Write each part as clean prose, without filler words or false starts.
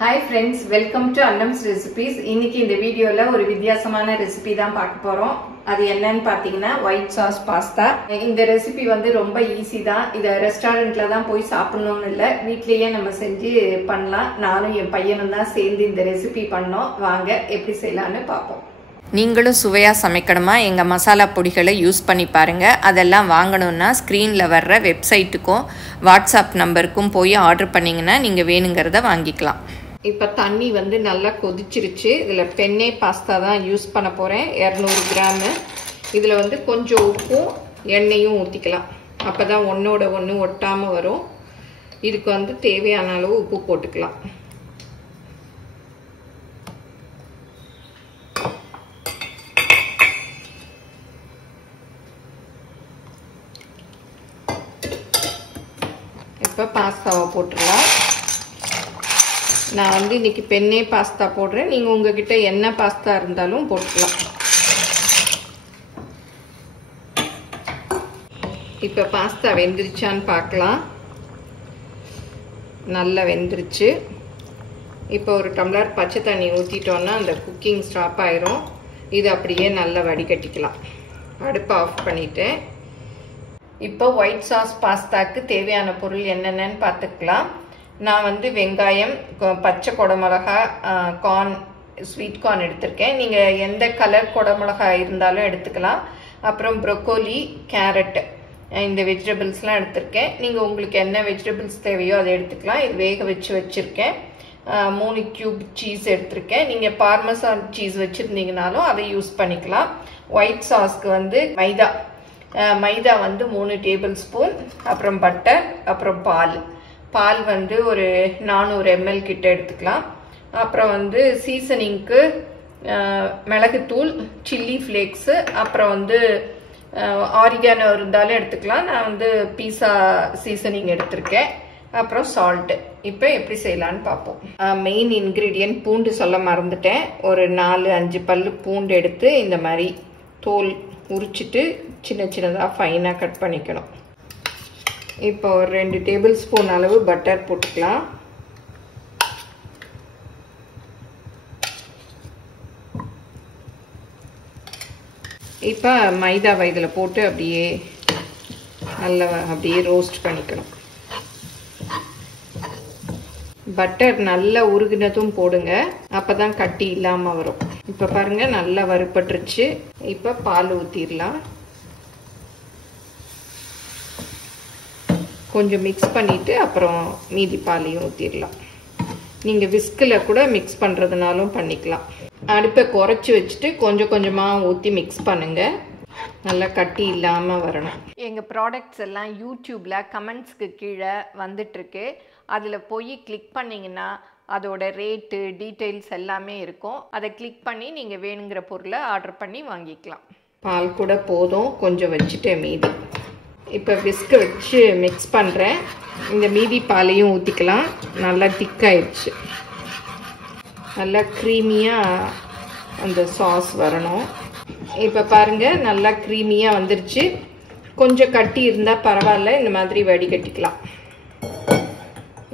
Hi friends, welcome to Annam's Recipes. இன்னைக்கு இந்த வீடியோல ஒரு வித்தியாசமான ரெசிபி தான் பார்க்க போறோம். அது என்னன்னு பாத்தீங்கன்னா ஒயிட் சாஸ் பாஸ்தா. இந்த ரெசிபி வந்து ரொம்ப ஈஸி தான். இத ரெஸ்டாரண்ட்ல தான் போய் சாப்பிடணும்னு இல்ல, வீட்லயே நம்ம செஞ்சு பண்ணலாம். நானும் என் பையனும் தான் சேர்ந்து இந்த ரெசிபி பண்ணோம். வாங்க எப்படி செய்யலாம்னு பாப்போம். நீங்களும் சுவையாக சமைக்கணுமா? எங்கள் மசாலா பொடிகளை யூஸ் பண்ணி பாருங்கள். அதெல்லாம் வாங்கணுன்னா ஸ்க்ரீனில் வர்ற வெப்சைட்டுக்கும் வாட்ஸ்அப் நம்பருக்கும் போய் ஆர்டர் பண்ணிங்கன்னா நீங்கள் வேணுங்கிறத வாங்கிக்கலாம். இப்போ தண்ணி வந்து நல்லா கொதிச்சிருச்சு. இதில் பென்னே பாஸ்தா தான் யூஸ் பண்ண போகிறேன். 200 கிராமு. இதில் வந்து கொஞ்சம் உப்பும் எண்ணெயும் ஊற்றிக்கலாம். அப்போ தான் ஒன்றோட ஒன்று ஒட்டாமல் வரும். இதுக்கு வந்து தேவையான அளவு உப்பு போட்டுக்கலாம். இப்போ பாஸ்தாவை போட்டுடலாம். நான் வந்து இன்னைக்கு பென்னே பாஸ்தா போடுறேன். நீங்கள் உங்ககிட்ட என்ன பாஸ்தா இருந்தாலும் போட்டுக்கலாம். இப்போ பாஸ்தா வெந்துருச்சான்னு பார்க்கலாம். நல்லா வெந்துருச்சு. இப்போ ஒரு டம்ளர் பச்சை தண்ணி ஊற்றிட்டோன்னா அந்த குக்கிங் ஸ்டாப் ஆயிரும். இது அப்படியே நல்லா வடிகட்டிக்கலாம். அடுப்பை ஆஃப் பண்ணிட்டேன். இப்போ ஒயிட் சாஸ் பாஸ்தாக்கு தேவையான பொருள் என்னென்னு பார்த்துக்கலாம். நான் வந்து வெங்காயம், பச்சை குடமிளகா, கார்ன், ஸ்வீட் கார்ன் எடுத்திருக்கேன். நீங்கள் எந்த கலர் குடமிளகா இருந்தாலும் எடுத்துக்கலாம். அப்புறம் ப்ரொக்கோலி, கேரட், இந்த வெஜிடபிள்ஸ்லாம் எடுத்திருக்கேன். நீங்கள் உங்களுக்கு என்ன வெஜிடபிள்ஸ் தேவையோ அதை எடுத்துக்கலாம். இது வேக வச்சு வச்சுருக்கேன். 3 கியூப் சீஸ் எடுத்திருக்கேன். நீங்கள் பார்மசான் சீஸ் வச்சுருந்தீங்கனாலும் அதை யூஸ் பண்ணிக்கலாம். ஒயிட் சாஸ்க்கு வந்து மைதா வந்து 3 டேபிள் ஸ்பூன், அப்புறம் பட்டர், அப்புறம் பால் வந்து ஒரு 400 ml கிட்ட எடுத்துக்கலாம். அப்புறம் வந்து சீசனிங்க்கு மிளகுத்தூள், சில்லி ஃப்ளேக்ஸு, அப்புறம் வந்து ஆரிகானோ இருந்தாலும் எடுத்துக்கலாம். நான் வந்து பீஸா சீசனிங் எடுத்திருக்கேன். அப்புறம் சால்ட்டு. இப்போ எப்படி செய்யலான்னு பார்ப்போம். மெயின் இன்க்ரீடியன்ட் பூண்டு சொல்ல மறந்துட்டேன். ஒரு 4-5 பல்லு பூண்டு எடுத்து இந்த மாதிரி தோல் உரிச்சிட்டு சின்ன சின்னதாக ஃபைனாக கட் பண்ணிக்கணும். இப்போ ஒரு 2 டேபிள் ஸ்பூன் அளவு பட்டர் போட்டுக்கலாம். இப்போ மைதாவை இதில் போட்டு அப்படியே ரோஸ்ட் பண்ணிக்கணும். பட்டர் நல்லா உருகினதும் போடுங்க, அப்பதான் கட்டி இல்லாம வரும். இப்ப பாருங்க நல்லா வறுபட்டுருச்சு. இப்ப பால் ஊத்திடலாம். கொஞ்சம் மிக்ஸ் பண்ணிட்டு அப்புறம் மீதி பாலையும் ஊத்திடலாம். நீங்க விஸ்கில் கூட மிக்ஸ் பண்றதுனாலும் பண்ணிக்கலாம். அடுப்பை குறைச்சி வச்சுட்டு கொஞ்சம் கொஞ்சமா ஊத்தி மிக்ஸ் பண்ணுங்க. நல்லா கட்டி இல்லாம வரணும். எங்க ப்ராடக்ட்ஸ் எல்லாம் யூடியூப்ல கமெண்ட்ஸ்க்கு கீழே வந்துட்டு இருக்கு. அதில் போய் கிளிக் பண்ணிங்கன்னா அதோட ரேட்டு, டீட்டெயில்ஸ் எல்லாமே இருக்கும். அதை கிளிக் பண்ணி நீங்கள் வேணுங்கிற பொருளை ஆர்டர் பண்ணி வாங்கிக்கலாம். பால் கூட போதும், கொஞ்சம் வச்சுட்டேன் மீதி. இப்போ விஸ்கை வச்சு மிக்ஸ் பண்ணுறேன். இந்த மீதி பாலையும் ஊற்றிக்கலாம். நல்லா திக்காயிடுச்சு. நல்லா க்ரீமியாக அந்த சாஸ் வரணும். இப்போ பாருங்கள் நல்லா க்ரீமியாக வந்துருச்சு. கொஞ்சம் கட்டி இருந்தால் பரவாயில்ல, இந்த மாதிரி வடிகட்டிக்கலாம்.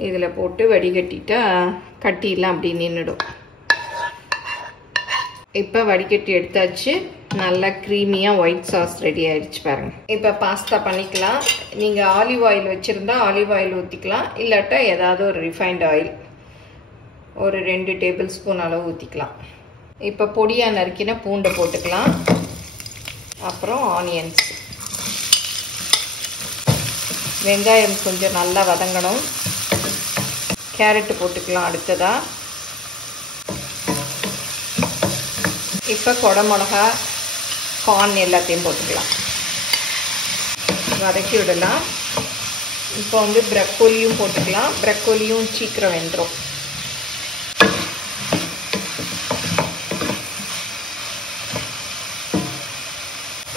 இதில் போட்டு வடிகட்டிட்டா கட்டிலாம் அப்படி நின்றுடும். இப்போ வடிகட்டி எடுத்தாச்சு. நல்லா க்ரீமியாக ஒயிட் சாஸ் ரெடி ஆயிடுச்சு பாருங்க. இப்போ பாஸ்தா பண்ணிக்கலாம். நீங்கள் ஆலிவ் ஆயில் வச்சுருந்தா ஆலிவ் ஆயில் ஊற்றிக்கலாம். இல்லாட்டா ஏதாவது ஒரு ரிஃபைண்ட் ஆயில் ஒரு 2 டேபிள் ஸ்பூன் அளவு ஊற்றிக்கலாம். இப்போ பொடியாக நறுக்கின பூண்டை போட்டுக்கலாம். அப்புறம் ஆனியன்ஸ், வெங்காயம் கொஞ்சம் நல்லா வதங்கணும். கேரட் போட்டுக்கலாம் அடுத்ததா. இப்போ குடமிளகா, கார்ன் எல்லாத்தையும் போட்டுக்கலாம். வதக்கி விடலாம். இப்போ வந்து ப்ரக்கோலியும் போட்டுக்கலாம். ப்ரக்கோலியும் சீக்கிரம் வெந்துடும்.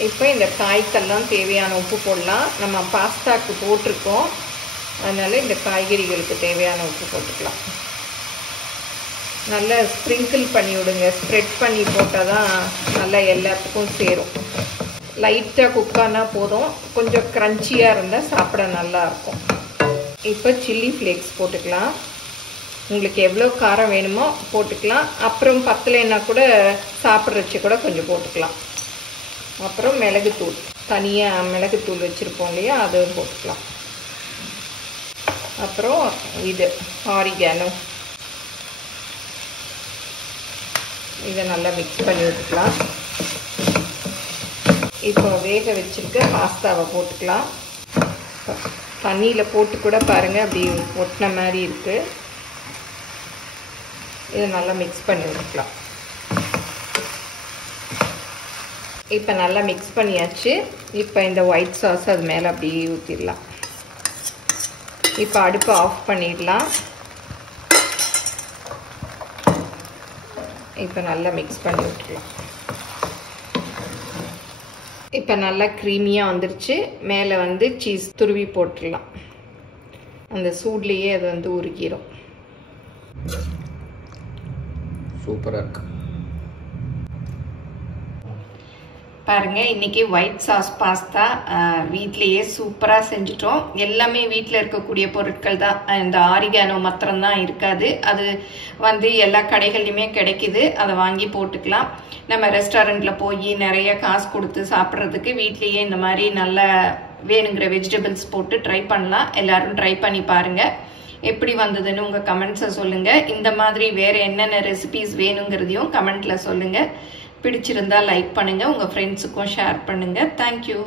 இப்போ இந்த காய்க்கெல்லாம் தேவையான உப்பு போடலாம். நம்ம பாஸ்தாக்கு போட்டிருக்கோம், அதனால இந்த காய்கறிகளுக்கு தேவையான உப்பு போட்டுக்கலாம். நல்லா ஸ்ப்ரிங்கிள் பண்ணி விடுங்க. ஸ்ப்ரெட் பண்ணி போட்டால் தான் நல்லா எல்லாத்துக்கும் சேரும். லைட்டாக குக் ஆனால் போதும். கொஞ்சம் க்ரன்ச்சியாக இருந்தால் சாப்பிட நல்லாயிருக்கும். இப்போ சில்லி ஃப்ளேக்ஸ் போட்டுக்கலாம். உங்களுக்கு எவ்வளோ காரம் வேணுமோ போட்டுக்கலாம். அப்புறம் பத்தலைன்னா கூட சாப்பிட்றச்சு கூட கொஞ்சம் போட்டுக்கலாம். அப்புறம் மிளகுத்தூள், தனியாக மிளகுத்தூள் வச்சுருப்போம் இல்லையா, அதுவும் போட்டுக்கலாம். அப்புறம் இது ஆரிகானோ, இதை நல்லா மிக்ஸ் பண்ணி விட்டுக்கலாம். இப்போ வேக வச்சுருக்க பாஸ்தாவை போட்டுக்கலாம். தண்ணியில் போட்டு கூட பாருங்கள், அப்படி ஒட்டின மாதிரி இருக்குது. இதை நல்லா மிக்ஸ் பண்ணி விட்டுக்கலாம். இப்போ நல்லா மிக்ஸ் பண்ணியாச்சு. இப்போ இந்த ஒயிட் சாஸ் அது மேலே அப்படியே ஊற்றிடலாம். இப்போ அடுப்பை ஆஃப் பண்ணிடலாம். இப்போ நல்லா மிக்ஸ் பண்ணி விட்டுடலாம். இப்போ நல்லா க்ரீமியாக வந்துருச்சு. மேலே வந்து சீஸ் துருவி போட்டுடலாம். அந்த சூட்லேயே அது வந்து உருகிடும். சூப்பராக இருக்கு பாருங்க. இன்னைக்கு ஒயிட் சாஸ் பாஸ்தா வீட்லேயே சூப்பராக செஞ்சுட்டோம். எல்லாமே வீட்டில் இருக்கக்கூடிய பொருட்கள் தான். இந்த ஆரிகானோ மாத்திரம்தான் இருக்காது. அது வந்து எல்லா கடைகள்லையுமே கிடைக்குது. அதை வாங்கி போட்டுக்கலாம். நம்ம ரெஸ்டாரண்ட்டில் போய் நிறைய காசு கொடுத்து சாப்பிட்றதுக்கு வீட்லேயே இந்த மாதிரி நல்ல வேணுங்கிற வெஜிடபிள்ஸ் போட்டு ட்ரை பண்ணலாம். எல்லாரும் ட்ரை பண்ணி பாருங்கள். எப்படி வந்ததுன்னு உங்கள் கமெண்ட்ஸை சொல்லுங்கள். இந்த மாதிரி வேறு என்னென்ன ரெசிபீஸ் வேணுங்கிறதையும் கமெண்ட்டில் சொல்லுங்கள். பிடிச்சிருந்தா லைக் பண்ணுங்கள். உங்கள் ஃப்ரெண்ட்ஸுக்கும் ஷேர் பண்ணுங்கள். தேங்க்யூ.